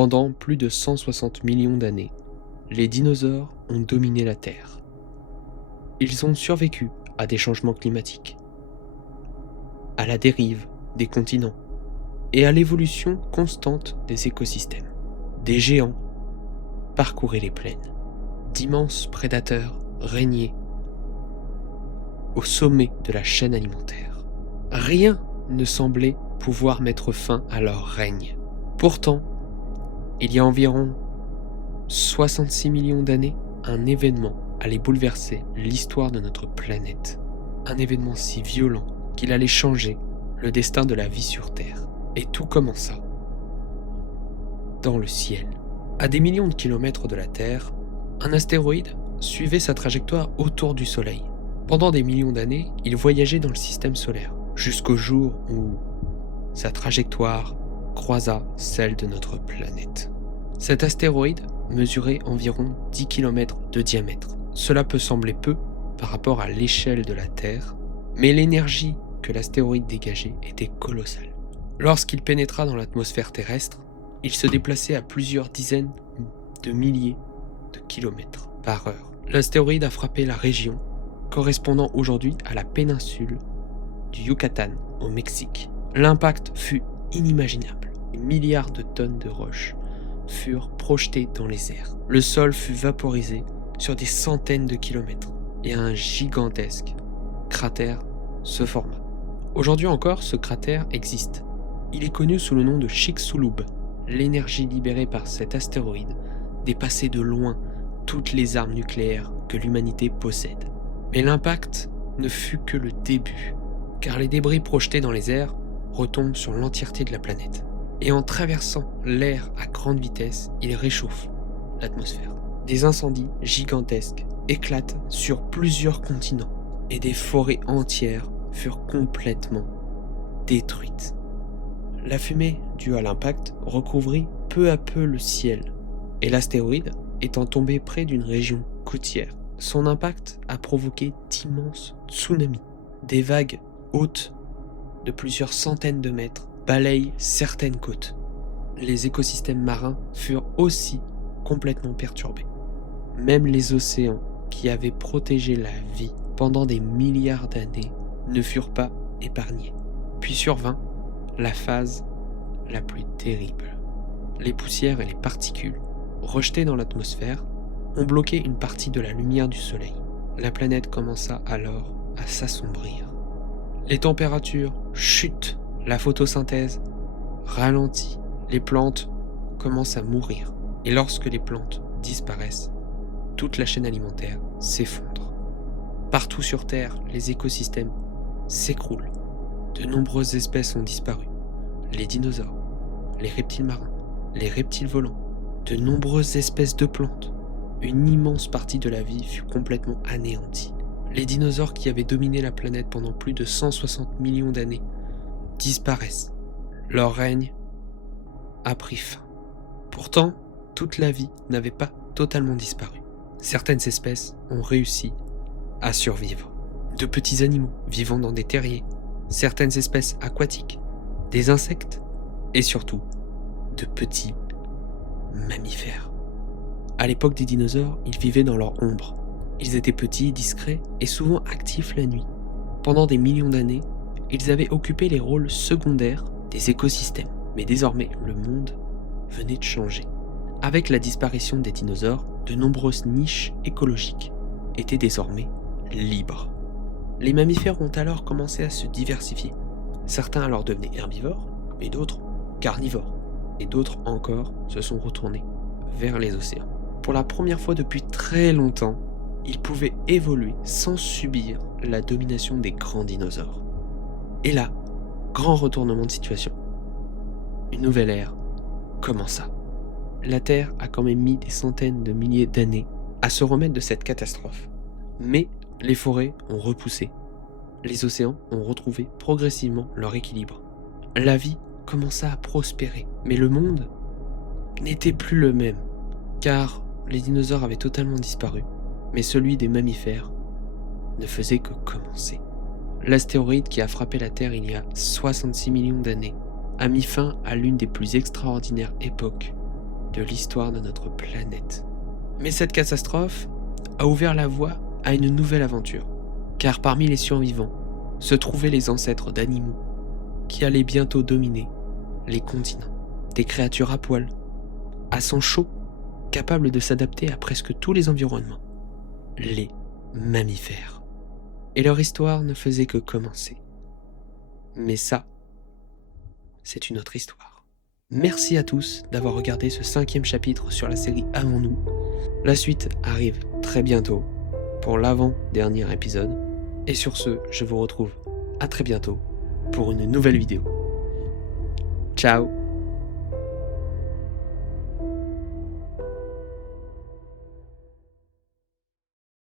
Pendant plus de 160 millions d'années, les dinosaures ont dominé la Terre. Ils ont survécu à des changements climatiques, à la dérive des continents et à l'évolution constante des écosystèmes. Des géants parcouraient les plaines, d'immenses prédateurs régnaient au sommet de la chaîne alimentaire. Rien ne semblait pouvoir mettre fin à leur règne. Pourtant, il y a environ 66 millions d'années, un événement allait bouleverser l'histoire de notre planète. Un événement si violent qu'il allait changer le destin de la vie sur Terre. Et tout commença dans le ciel. À des millions de kilomètres de la Terre, un astéroïde suivait sa trajectoire autour du Soleil. Pendant des millions d'années, il voyageait dans le système solaire, jusqu'au jour où sa trajectoire croisa celle de notre planète. Cet astéroïde mesurait environ 10 km de diamètre. Cela peut sembler peu par rapport à l'échelle de la Terre, mais l'énergie que l'astéroïde dégageait était colossale. Lorsqu'il pénétra dans l'atmosphère terrestre, il se déplaçait à plusieurs dizaines de milliers de kilomètres par heure. L'astéroïde a frappé la région correspondant aujourd'hui à la péninsule du Yucatan au Mexique. L'impact fut inimaginable. Des milliards de tonnes de roches furent projetées dans les airs. Le sol fut vaporisé sur des centaines de kilomètres et un gigantesque cratère se forma. Aujourd'hui encore, ce cratère existe. Il est connu sous le nom de Chicxulub. L'énergie libérée par cet astéroïde dépassait de loin toutes les armes nucléaires que l'humanité possède. Mais l'impact ne fut que le début, car les débris projetés dans les airs retombent sur l'entièreté de la planète. Et en traversant l'air à grande vitesse, il réchauffe l'atmosphère. Des incendies gigantesques éclatent sur plusieurs continents et des forêts entières furent complètement détruites. La fumée due à l'impact recouvrit peu à peu le ciel, et l'astéroïde étant tombé près d'une région côtière, son impact a provoqué d'immenses tsunamis. Des vagues hautes de plusieurs centaines de mètres balayent certaines côtes. Les écosystèmes marins furent aussi complètement perturbés. Même les océans qui avaient protégé la vie pendant des milliards d'années ne furent pas épargnés. Puis survint la phase la plus terrible. Les poussières et les particules, rejetées dans l'atmosphère, ont bloqué une partie de la lumière du Soleil. La planète commença alors à s'assombrir. Les températures chutent, la photosynthèse ralentit, les plantes commencent à mourir. Et lorsque les plantes disparaissent, toute la chaîne alimentaire s'effondre. Partout sur Terre, les écosystèmes s'écroulent. De nombreuses espèces ont disparu. Les dinosaures, les reptiles marins, les reptiles volants, de nombreuses espèces de plantes. Une immense partie de la vie fut complètement anéantie. Les dinosaures qui avaient dominé la planète pendant plus de 160 millions d'années disparaissent. Leur règne a pris fin. Pourtant, toute la vie n'avait pas totalement disparu. Certaines espèces ont réussi à survivre. De petits animaux vivant dans des terriers, certaines espèces aquatiques, des insectes et surtout de petits mammifères. À l'époque des dinosaures, ils vivaient dans leur ombre. Ils étaient petits, discrets et souvent actifs la nuit. Pendant des millions d'années, ils avaient occupé les rôles secondaires des écosystèmes. Mais désormais, le monde venait de changer. Avec la disparition des dinosaures, de nombreuses niches écologiques étaient désormais libres. Les mammifères ont alors commencé à se diversifier. Certains alors devenaient herbivores, et d'autres carnivores. Et d'autres encore se sont retournés vers les océans. Pour la première fois depuis très longtemps, ils pouvaient évoluer sans subir la domination des grands dinosaures. Et là, grand retournement de situation. Une nouvelle ère commença. La Terre a quand même mis des centaines de milliers d'années à se remettre de cette catastrophe. Mais les forêts ont repoussé. Les océans ont retrouvé progressivement leur équilibre. La vie commença à prospérer. Mais le monde n'était plus le même, car les dinosaures avaient totalement disparu. Mais celui des mammifères ne faisait que commencer. L'astéroïde qui a frappé la Terre il y a 66 millions d'années a mis fin à l'une des plus extraordinaires époques de l'histoire de notre planète. Mais cette catastrophe a ouvert la voie à une nouvelle aventure, car parmi les survivants se trouvaient les ancêtres d'animaux qui allaient bientôt dominer les continents. Des créatures à poils, à sang chaud, capables de s'adapter à presque tous les environnements. Les mammifères. Et leur histoire ne faisait que commencer. Mais ça, c'est une autre histoire. Merci à tous d'avoir regardé ce 5e chapitre sur la série Avons-nous. La suite arrive très bientôt pour l'avant-dernier épisode. Et sur ce, je vous retrouve à très bientôt pour une nouvelle vidéo. Ciao!